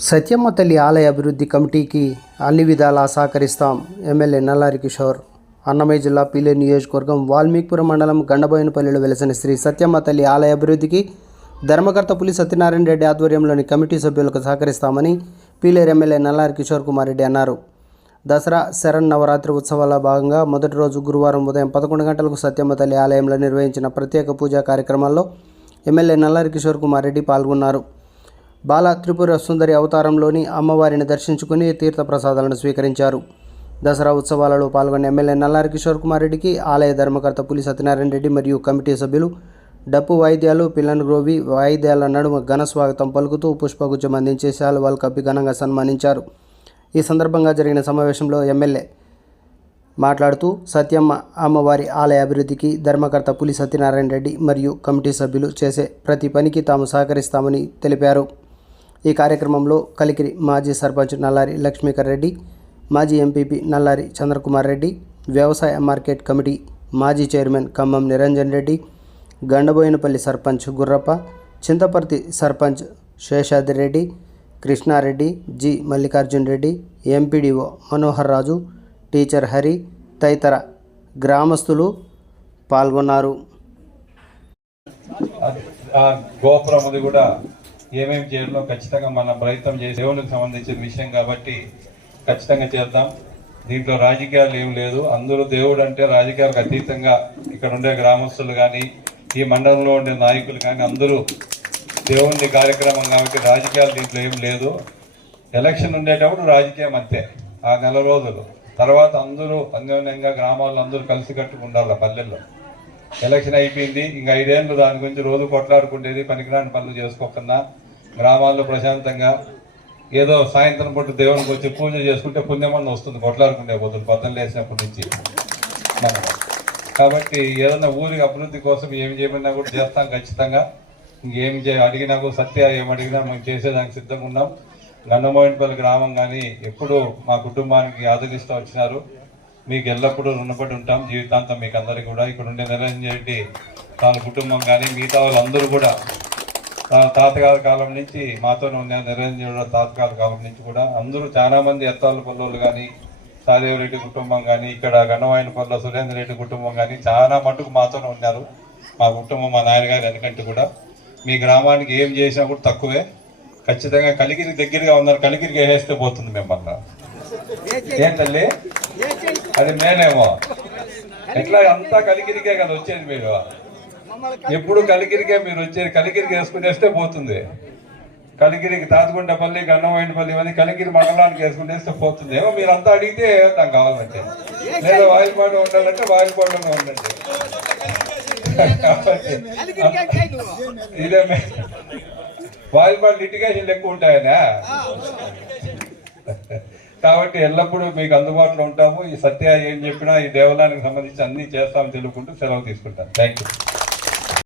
సత్యమ్మ తల్లి ఆలయ అభివృద్ధి కమిటీకి అన్ని విధాలా సహకరిస్తాం ఎమ్మెల్యే నల్లారి కిషోర్. అన్నమయ్య జిల్లా పీలే నియోజకవర్గం వాల్మీకిపురం మండలం గండబోయినపల్లిలో వెలసిన శ్రీ సత్యమ్మ తల్లి ఆలయ అభివృద్ధికి ధర్మకర్త పులి సత్యనారాయణ రెడ్డి ఆధ్వర్యంలోని కమిటీ సభ్యులకు సహకరిస్తామని పీలేరు ఎమ్మెల్యే నల్లారి కిషోర్ కుమార్ రెడ్డి అన్నారు. దసరా శరణ్ నవరాత్రి ఉత్సవాల భాగంగా మొదటి రోజు గురువారం ఉదయం పదకొండు గంటలకు సత్యమ్మ తల్లి ఆలయంలో నిర్వహించిన ప్రత్యేక పూజా కార్యక్రమాల్లో ఎమ్మెల్యే నల్లారి కిషోర్ కుమార్ రెడ్డి పాల్గొన్నారు. బాల త్రిపుర సుందరి అవతారంలోని అమ్మవారిని దర్శించుకుని తీర్థప్రసాదాలను స్వీకరించారు. దసరా ఉత్సవాలలో పాల్గొన్న ఎమ్మెల్యే నల్లారి కిషోర్ కుమార్ రెడ్డికి ఆలయ ధర్మకర్త పులి సత్యనారాయణ రెడ్డి మరియు కమిటీ సభ్యులు డప్పు వాయిద్యాలు పిల్లను గ్రోవి వాయిద్యాల నడుమ ఘన స్వాగతం పలుకుతూ పుష్పగుజ్జం అందించే శాలువాలు కప్పి ఘనంగా సన్మానించారు. ఈ సందర్భంగా జరిగిన సమావేశంలో ఎమ్మెల్యే మాట్లాడుతూ సత్యమ్మ అమ్మవారి ఆలయ అభివృద్ధికి ధర్మకర్త పులి సత్యనారాయణ రెడ్డి మరియు కమిటీ సభ్యులు చేసే ప్రతి పనికి తాము సహకరిస్తామని తెలిపారు. ఈ కార్యక్రమంలో కలికిరి మాజీ సర్పంచ్ నల్లారి లక్ష్మీకర్ రెడ్డి మాజీ ఎంపీపీ నల్లారి చంద్రకుమార్ రెడ్డి వ్యవసాయ మార్కెట్ కమిటీ మాజీ chairman Khammam Niranjan Reddy Gandaboinapalli sarpanch Gurrappa Chintaparthi sarpanch Seshadri Reddy Krishnareddy G Mallikarjun Reddy MPDO Manohar Raju teacher Hari తదితర గ్రామస్తులు పాల్గొన్నారు. గోపురం అది కూడా ఏమేమి చేయాలో ఖచ్చితంగా మనం ప్రయత్నం చేసి దేవునికి సంబంధించిన విషయం కాబట్టి ఖచ్చితంగా చేద్దాం. దీంట్లో రాజకీయాలు ఏం లేదు. అందరూ దేవుడు అంటే రాజకీయాలకు అతీతంగా ఇక్కడ ఉండే గ్రామస్తులు కానీ ఈ మండలంలో ఉండే నాయకులు కానీ అందరూ దేవుని కార్యక్రమం కాబట్టి రాజకీయాలు దీంట్లో ఏం లేదు. ఎలక్షన్ ఉండేటప్పుడు రాజకీయం అంతే. ఆ నెల రోజులు. తర్వాత అందరూ అన్యోన్యంగా గ్రామాల్లో అందరూ కలిసి కట్టుకు ఉండాలి పల్లెల్లో. ఎలక్షన్ అయిపోయింది. ఇంకా ఐదేళ్ళు దాని గురించి రోజు కొట్లాడుకుంటేది పనికిరాని పనులు చేసుకోకుండా గ్రామాల్లో ప్రశాంతంగా ఏదో సాయంత్రం పూట దేవునికి వచ్చి పూజ చేసుకుంటే పుణ్యమన్న వస్తుంది. కొట్లాడుకుంటే పోతుంది. పొద్దున్న లేచినప్పటి నుంచి కాబట్టి ఏదైనా ఊరికి అభివృద్ధి కోసం ఏమి చేయమన్నా కూడా చేస్తాం ఖచ్చితంగా. ఇంకేం చే అడిగినా కూడా సత్య ఏం అడిగినా మేము చేసేదానికి సిద్ధంగా ఉన్నాం. గన్నమోయినపల్లి గ్రామం కానీ ఎప్పుడు మా కుటుంబానికి ఆదరిస్తూ వచ్చినారు. మీకు ఎల్లప్పుడూ రుణపడి ఉంటాం. జీవితాంతం మీకు అందరికీ కూడా. ఇక్కడ ఉండే నిరంజన్ రెడ్డి వాళ్ళ కుటుంబం కానీ మిగతా వాళ్ళందరూ కూడా తాతగారి కాలం నుంచి మాతోనే ఉన్న నిరంజనుడు తాతగారి కాలం నుంచి కూడా అందరూ చాలా మంది ఎత్తాల పల్లెలు కానీ సాదేవరెడ్డి కుటుంబం కానీ ఇక్కడ గన్నవాయినపల్లి సురేంద్ర రెడ్డి కుటుంబం కానీ చాలా మటుకు మాతోనే ఉన్నారు. మా కుటుంబం మా నాయనగారు వెనకంటే కూడా. మీ గ్రామానికి ఏం చేసినా కూడా తక్కువే. ఖచ్చితంగా కలిగిరి దగ్గరగా ఉన్నారు. కలిగిరికి వేసేస్తే పోతుంది మిమ్మల్ని. ఏం తల్లి? అది మేనేమో. ఇట్లా అంతా కలిగిరికే కదా వచ్చేది మీరు? ఎప్పుడు కలిగిరికే మీరు వచ్చేది కలిగిరికి వేసుకునేస్తే పోతుంది. కలిగిరికి తాతగుండపల్లి గన్నమైనపల్లి ఇవన్నీ కలిగిరి మండలానికి వేసుకునేస్తే పోతుంది. ఏమో మీరు అంతా అడిగితే వేద్దాం కావాలంటే. లేదా వాయిల్పాడు ఉండాలంటే వాయిల్పాడులోనే ఉండండి. ఇదే మే- వాయిల్పాడు లిటిగేషన్లు ఎక్కువ ఉంటాయనా? కాబట్టి ఎల్లప్పుడూ మీకు అందుబాటులో ఉంటాము. ఈ సత్య ఏం చెప్పినా ఈ దేవాలయానికి సంబంధించి అన్ని చేస్తామని తెలుపుకుంటూ సెలవు తీసుకుంటాను. Thank you